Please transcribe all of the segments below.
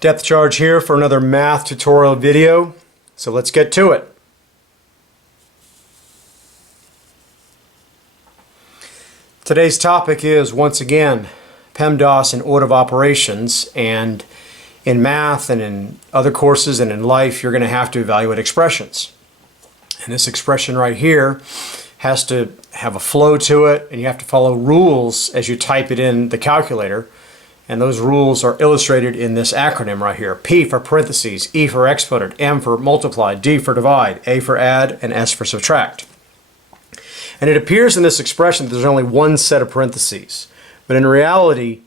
Depth charge here for another math tutorial video. So let's get to it. Today's topic is, once again, PEMDAS and order of operations. And in math and in other courses and in life, you're going to have to evaluate expressions. And this expression right here has to have a flow to it, and you have to follow rules as you type it in the calculator. And those rules are illustrated in this acronym right here. P for parentheses, E for exponent, M for multiply, D for divide, A for add, and S for subtract. And it appears in this expression that there's only one set of parentheses. But in reality,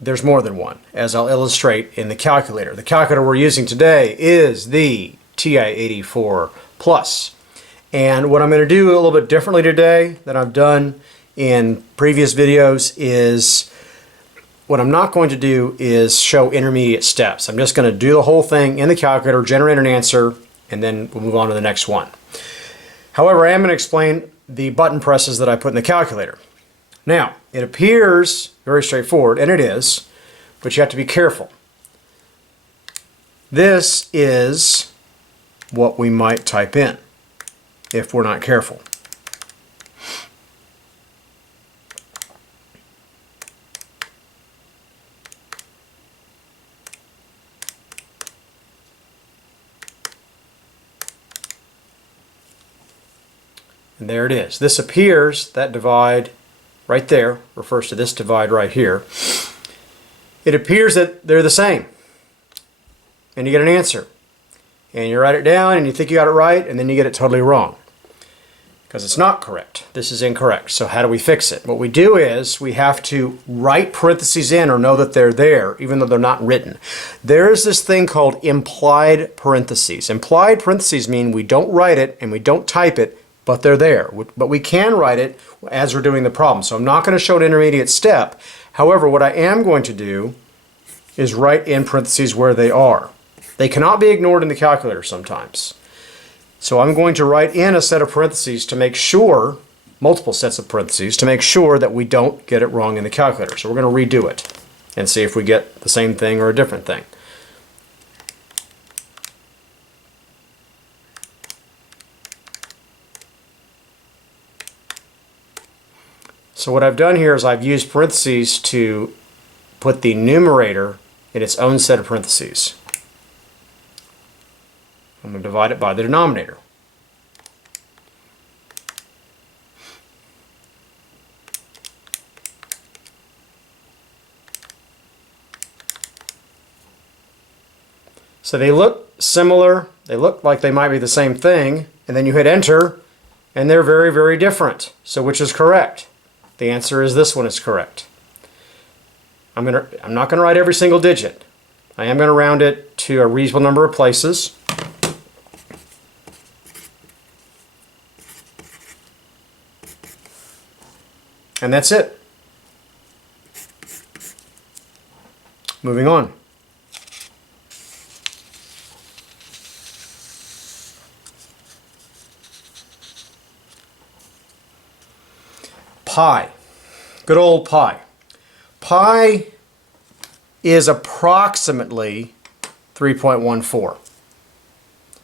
there's more than one, as I'll illustrate in the calculator. The calculator we're using today is the TI-84 Plus. And what I'm going to do a little bit differently today than I've done in previous videos is, what I'm not going to do is show intermediate steps. I'm just going to do the whole thing in the calculator, generate an answer, and then we'll move on to the next one. However, I am going to explain the button presses that I put in the calculator. Now, it appears very straightforward, and it is, but you have to be careful. This is what we might type in if we're not careful. And there it is. This appears, that divide right there refers to this divide right here. It appears that they're the same. And you get an answer. And you write it down and you think you got it right, and then you get it totally wrong. Because it's not correct. This is incorrect. So how do we fix it? What we do is we have to write parentheses in or know that they're there, even though they're not written. There is this thing called implied parentheses. Implied parentheses mean we don't write it and we don't type it, but they're there. But we can write it as we're doing the problem. So I'm not going to show an intermediate step. However, what I am going to do is write in parentheses where they are. They cannot be ignored in the calculator sometimes. So I'm going to write in a set of parentheses to make sure, multiple sets of parentheses, to make sure that we don't get it wrong in the calculator. So we're going to redo it and see if we get the same thing or a different thing. So what I've done here is I've used parentheses to put the numerator in its own set of parentheses. I'm going to divide it by the denominator. So they look similar, they look like they might be the same thing, and then you hit enter, and they're very, very different. So which is correct? The answer is this one is correct. I'm not going to write every single digit. I am going to round it to a reasonable number of places. And that's it. Moving on. Pi. Good old pi. Pi is approximately 3.14.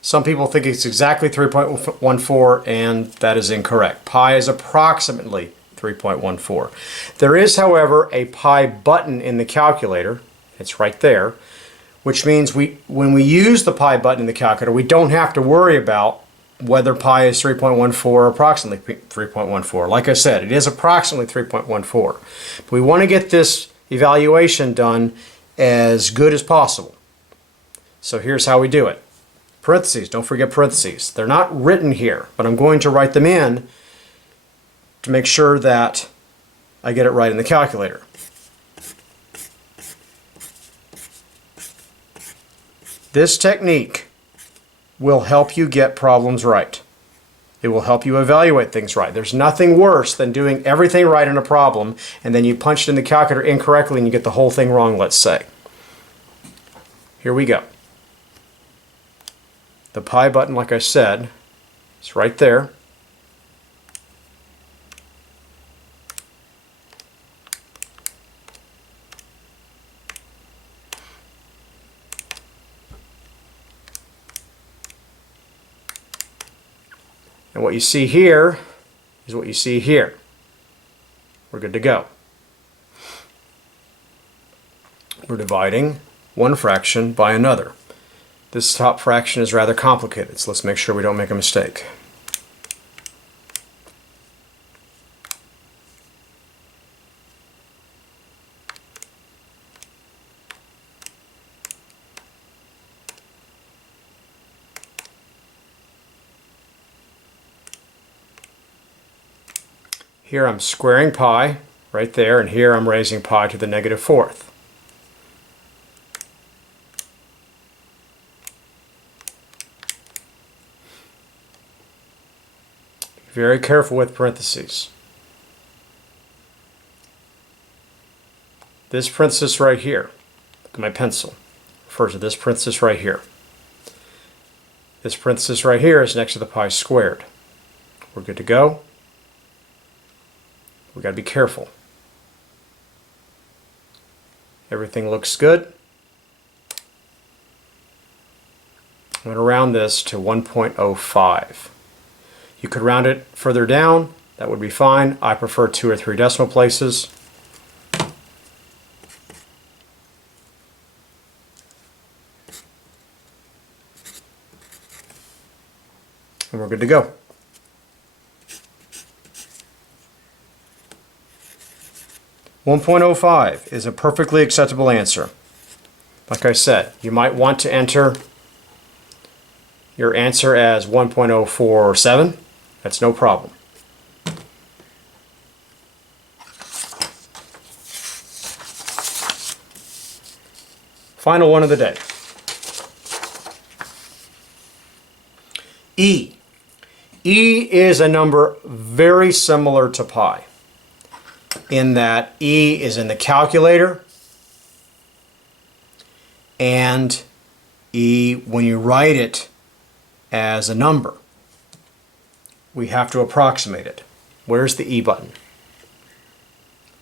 Some people think it's exactly 3.14, and that is incorrect. Pi is approximately 3.14. There is, however, a pi button in the calculator. It's right there, which means when we use the pi button in the calculator, we don't have to worry about whether pi is 3.14 or approximately 3.14. Like I said, it is approximately 3.14. But we want to get this evaluation done as good as possible. So here's how we do it. Parentheses, don't forget parentheses. They're not written here, but I'm going to write them in to make sure that I get it right in the calculator. This technique will help you get problems right. It will help you evaluate things right. There's nothing worse than doing everything right in a problem and then you punch it in the calculator incorrectly and you get the whole thing wrong, let's say. Here we go. The pi button, like I said, is right there. And what you see here is what you see here. We're good to go. We're dividing one fraction by another. This top fraction is rather complicated, so let's make sure we don't make a mistake. Here I'm squaring pi right there, and here I'm raising pi to the -4th. Be very careful with parentheses. This parenthesis right here, look at my pencil, refers to this parenthesis right here. This parenthesis right here is next to the pi squared. We're good to go. We've got to be careful. Everything looks good. I'm going to round this to 1.05. You could round it further down. That would be fine. I prefer 2 or 3 decimal places. And we're good to go. .05 is a perfectly acceptable answer. Like I said, you might want to enter your answer as 1.047. That's no problem. Final one of the day. E. E is a number very similar to pi, in that E is in the calculator, and E, when you write it as a number, we have to approximate it. Where's the E button?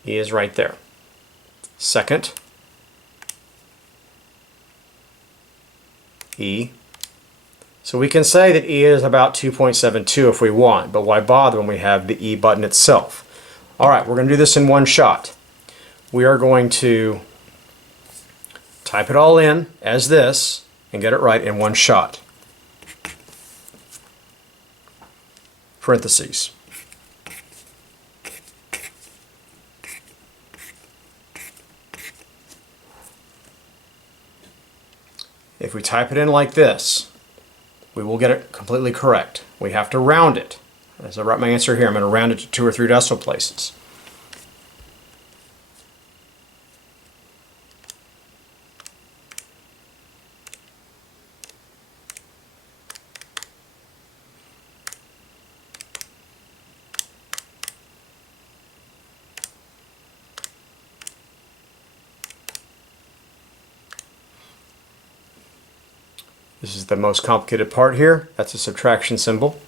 E is right there. Second, E. So we can say that E is about 2.72 if we want, but why bother when we have the E button itself? All right, we're going to do this in one shot. We are going to type it all in as this and get it right in one shot. Parentheses. If we type it in like this, we will get it completely correct. We have to round it. As I write my answer here, I'm going to round it to 2 or 3 decimal places. This is the most complicated part here. That's a subtraction symbol.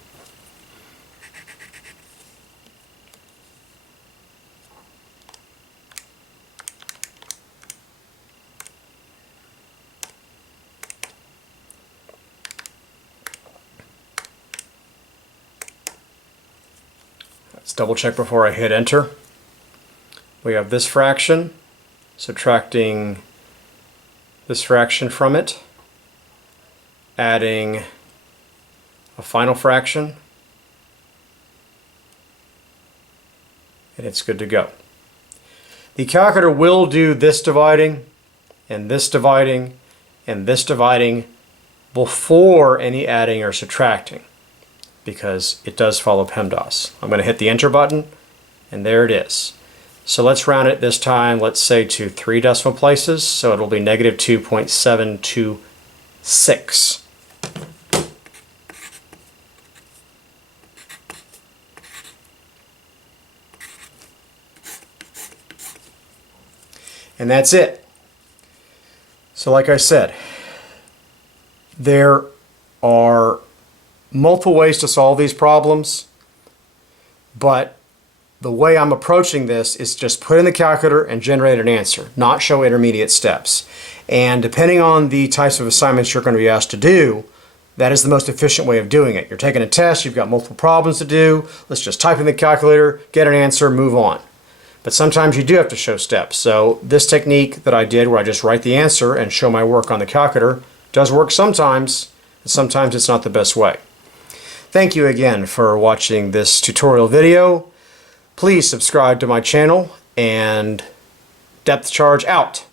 Let's double check before I hit enter. We have this fraction, subtracting this fraction from it, adding a final fraction, and it's good to go. The calculator will do this dividing and this dividing and this dividing before any adding or subtracting, because it does follow PEMDAS. I'm going to hit the enter button, and there it is. So let's round it this time, let's say to 3 decimal places, so it'll be -2.726. And that's it. So like I said, there are multiple ways to solve these problems, but the way I'm approaching this is just put in the calculator and generate an answer, not show intermediate steps. And depending on the types of assignments you're going to be asked to do, That is the most efficient way of doing it. You're taking a test, you've got multiple problems to do, let's just type in the calculator, get an answer, move on. But sometimes you do have to show steps. So this technique that I did where I just write the answer and show my work on the calculator does work sometimes, and sometimes it's not the best way. Thank you again for watching this tutorial video. Please subscribe to my channel, and depth charge out.